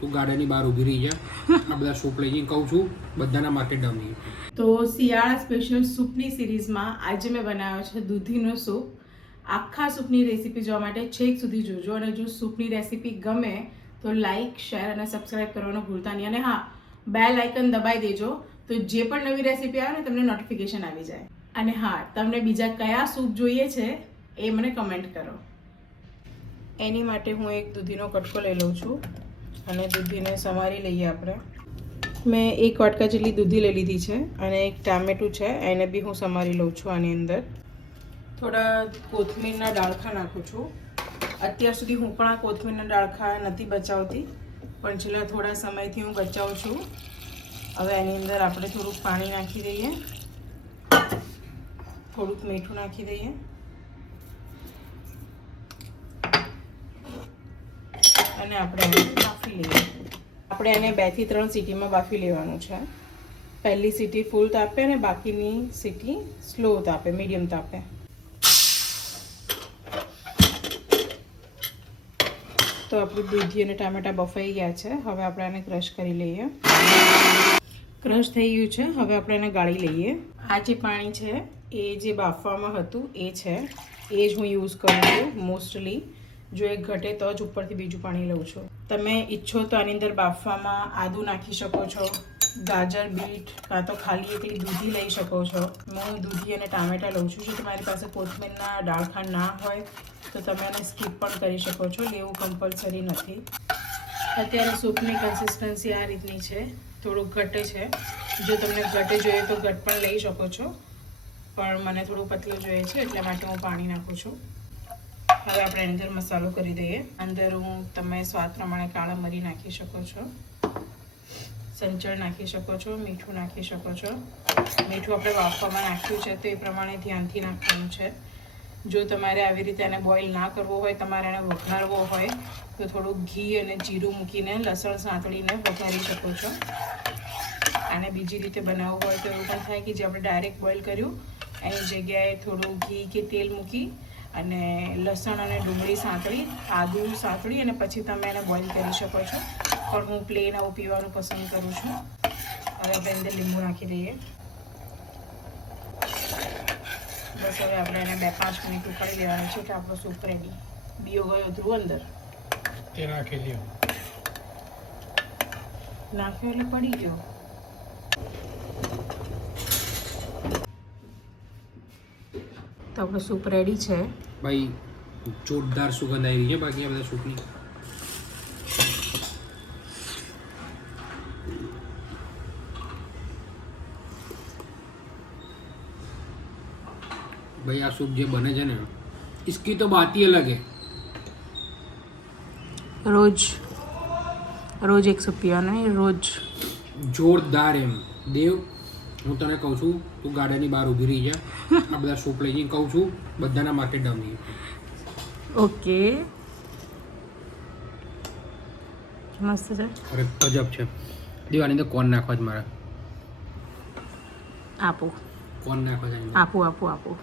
તું ગાર્ડનની બહાર ઊભી રહી જા. આ બધા સૂપ લઈ જઈને કહું છું, બધાના માટે ડમી તો શિયાળા સ્પેશિયલ સૂપની સિરીઝમાં આજે મેં બનાવ્યો છે દૂધીનો સૂપ. આખા સૂપની રેસીપી જોવા માટે છેક સુધી જોજો અને જો સૂપની રેસીપી ગમે તો લાઇક શેર અને સબસ્ક્રાઇબ કરવાનું ભૂલતા નહીં. અને હા બેલ આઇકન દબાઈ દેજો તો જે પણ નવી રેસીપી આવે ને તમને નોટિફિકેશન આવી જાય. અને હા, તમને બીજા કયા સૂપ જોઈએ છે એ મને કમેન્ટ કરો. એની માટે હું એક દૂધીનો કટકો લઈ લઉં છું. અને દૂધીને સમારી લઈએ આપણે. મેં એક વાટકા જેટલી દૂધી લઈ લીધી છે અને એક ટામેટું છે, એને બી હું સમારી લઉં છું આની અંદર. થોડા કોથમીરના ડાળખા નાખું છું. અત્યાર સુધી હું પણ આ કોથમીરના ડાળખા નથી બચાવતી, પણ છેલ્લા થોડા સમયથી હું બચાવું છું. હવે એની અંદર આપણે થોડુંક પાણી નાખી દઈએ. થોડુંક મીઠું નાખી દઈએ. અને આપણે બાફી લઈએ. આપણે એને બેથી ત્રણ સીટીમાં બાફી લેવાનું છે. પહેલી સીટી ફૂલ તાપે અને બાકીની સીટી સ્લો તાપે મીડિયમ તાપે. તો આપણું દૂધી અને ટામેટા બફાઈ ગયા છે. હવે આપણે એને ક્રશ કરી લઈએ. ક્રશ થઈ ગયું છે. હવે આપણે એને ગાળી લઈએ. આ જે પાણી છે, એ જે બાફવામાં હતું, એ છે. એ જ હું યુઝ કરું છું મોસ્ટલી જો એ ઘટે તો જ ઉપરથી બીજું પાણી લઉં છું. તમે ઈચ્છો તો આની અંદર બાફવામાં આદુ નાખી શકો છો, ગાજર, બીટ કાં તો ખાલી એકલી દૂધી લઈ શકો છો. હું દૂધી અને ટામેટા લઉં છું. જો તમારી પાસે કોથમીરના ડાળખાં ના હોય, તો તમે એને સ્કીપ પણ કરી શકો છો. લેવું કમ્પલસરી નથી. અત્યારે સૂપની કન્સિસ્ટન્સી આ રીતની છે. થોડુંક ઘટે છે. જો તમને ઘટે જોઈએ તો ઘટ પણ લઈ શકો છો. પણ મને થોડું પતલું જોઈએ છે, એટલા માટે હું પાણી નાખું છું. હવે આપણે અંદર મસાલો કરી દઈએ. અંદર હું તમે સ્વાદ પ્રમાણે કાળા મરી નાખી શકો છો. સંચળ નાખી શકો છો, મીઠું નાખી શકો છો. મીઠું આપણે વાફવામાં નાખ્યું છે તો એ પ્રમાણે ધ્યાનથી નાખવાનું છે. જો તમારે આવી રીતે એને બોઇલ ના કરવો હોય, તમારે એને વઘારવો હોય, તો થોડું ઘી અને જીરું મૂકીને લસણ સાંતળીને વઘારી શકો છો. આને બીજી રીતે બનાવવું હોય તો એવું પણ થાય કે જે આપણે ડાયરેક્ટ બોઇલ કર્યું, એની જગ્યાએ થોડું ઘી કે તેલ મૂકી અને લસણ અને ડુંગળી સાંતળી આદુ સાંતળી અને પછી તમે એને બોઇલ કરી શકો છો. પણ હું પ્લેન આવું પીવાનું પસંદ કરું છું. હવે આપણે અંદર લીંબુ નાખી દઈએ. બસ હવે આપણે એને બે પાંચ મિનિટ ઉકાળી દેવાનું છે કે આપણો સૂપ રેડી બીઓ ગયો ધ્રુવ અંદર. તે નાખી દો નાખ્યો એટલે પડી ગયો. તો આપણો સૂપ રેડી છે. ભાઈ જોરદાર સુગંધ આવી રહી છે બાકી આ બધા સૂપની ભાઈ આ સૂપ જે બને છે ને इसकी તો બાત ही અલગ है રોજ રોજ એક સૂપ પીવાનું એ રોજ જોરદાર એમ દેવ હું તને કહું છું તું ગાર્ડનની બહાર ઊભી રહી જા. આ બધા સૂપ લઈ જઈને કહું છું બધાના માર્કેટ ડાઉન થઈ ઓકે. મસ્ત છે. અરે ગજબ છે. દેવ આની અંદર કોણ નાખવા જ મારે? આપો. કોણ નાખવા આપો આપો આપો.